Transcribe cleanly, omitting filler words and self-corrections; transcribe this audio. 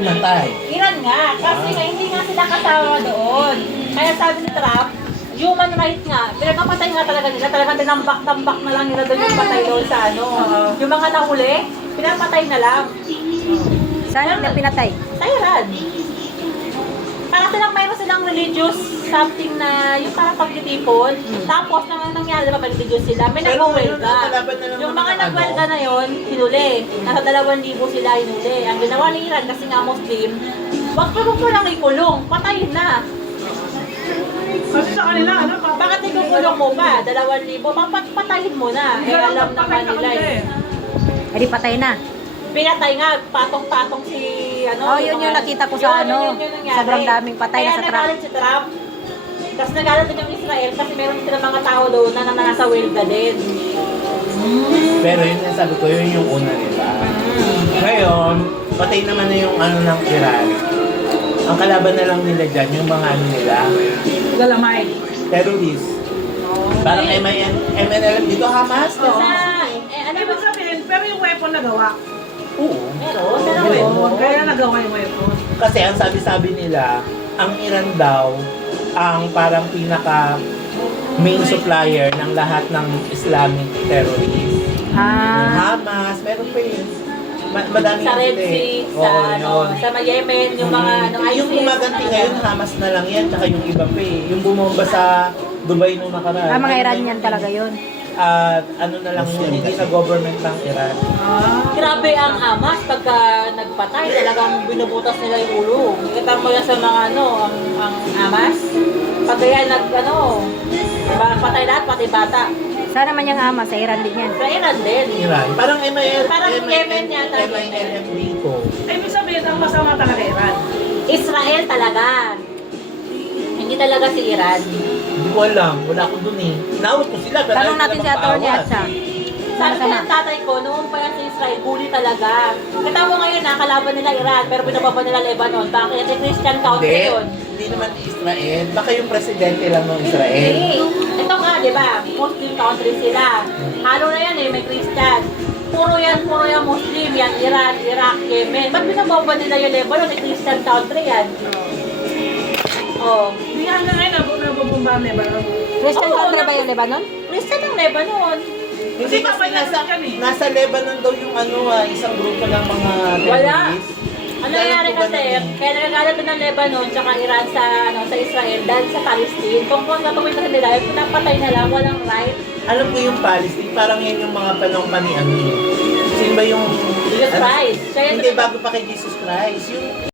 pumatay? Iran nga, kasi nga hindi nga sila kasama doon. Kaya sabi ni Trump, human right nga, pinagpapatay nga talaga nila, talagang tinambak-tambak na lang nila doon yung patay doon sa ano. Yung mga nahuli, pinapatay na lang. Saan na pinatay? Sa Iran. Para silang mayroon silang religious something na yung parang pagtitipon. Tapos nang nangyari diba pag-religious sila, may Pero nagwelga. kalaban na lang Yung naman mga ng nagwelga na yon, hinuli. Nasa 2,000 sila hinuli. Ang ginawa ni Iran kasi nga Muslim, wag mo lang ikulong, patayin na. Kasi sa kanila, ano, Bakit ikukulong mo pa? 2,000, patayin mo na. Eh alam naman nila eh. Eh di patay na. Pinatay nga, patong-patong si ano. Oh, yun yung nakita ko sa ano, nangyari. sobrang daming patay na sa Kaya truck. nagalit si Trump. Tapos nagalit din yung Israel kasi meron sila mga tao doon na nasa welga din. Pero yun ang sabi ko, yun yung una nila. Ngayon, patay naman na yung ano ng Iran. Ang kalaban na lang nila dyan, yung mga ano nila, galamay. terrorist. Parang MNLM dito, Hamas. Sa, ano ba? Ibig sabihin, pero yung weapon nagawa. Oo. Meron, sa Oo. Kaya nagawa yung weapon. Kasi ang sabi-sabi nila, ang Iran daw, ang parang pinaka main supplier ng lahat ng Islamic terrorist. Yung Ah, Hamas, meron pa yun. Madami sa Red sila eh. Sea, Oo, sa, ano, yun. sa Yemen, yung mga ano, ISIS. Yung gumaganti ngayon, Hamas na lang yan, tsaka yung iba pa eh. Yung bumomba sa Dubai nung nakaraan. mga Iranian talaga yun. At ano na lang yun, hindi na government ng Iran. Grabe ang Hamas pagka nagpatay, talagang binubutas nila yung ulo. Kita mo yan sa mga ano, ang Hamas. Pag yan ano, diba, patay lahat, pati bata. Saan naman yung ama? Sa Iran din yan. Sa Iran din. Iran. Parang Parang Yemen yata. MILF dito. Ibig sabihin, ang masama talaga Iran. Israel talaga. Hindi talaga si Iran. Hindi ko alam, wala ko dun eh. Naawat ko sila. pero Tanong ayaw natin si nila Atty. magpaawat. Atsa. Sabi ko ng tatay ko, noong pa yan sa Israel, bully talaga. Kita mo ngayon na kalaban nila Iran, pero binababa nila Lebanon. Bakit? Eh, Christian country Hindi. yun. Hindi naman Israel. Baka yung presidente lang ng Israel. Hindi. Ito nga, di ba? Muslim country sila. Halo na yan eh, may Christian. Puro yan Muslim. Yan, Iran, Iraq, Yemen. Ba't binababa nila yung Lebanon? Eh, Christian country yan. Oh. Hindi nga hanggang ngayon, nabubumba ang Lebanon. Christian Oo, country ba yung Lebanon? Christian ng Lebanon. Hindi kasi nasa Lebanon daw yung isang grupo ng mga Wala. terrorists. Ano nangyari kasi, kaya nagagalit din ng Lebanon tsaka Iran sa sa Israel dahil sa Palestine. Kung natuloy kasi nila, yung pinapatay na lang, walang right. Alam ko yung Palestine, parang yan yung mga panahon pa ni ano. Sino ba yung... Jesus Christ. Siya yung- Hindi, bago pa kay Jesus Christ. Yung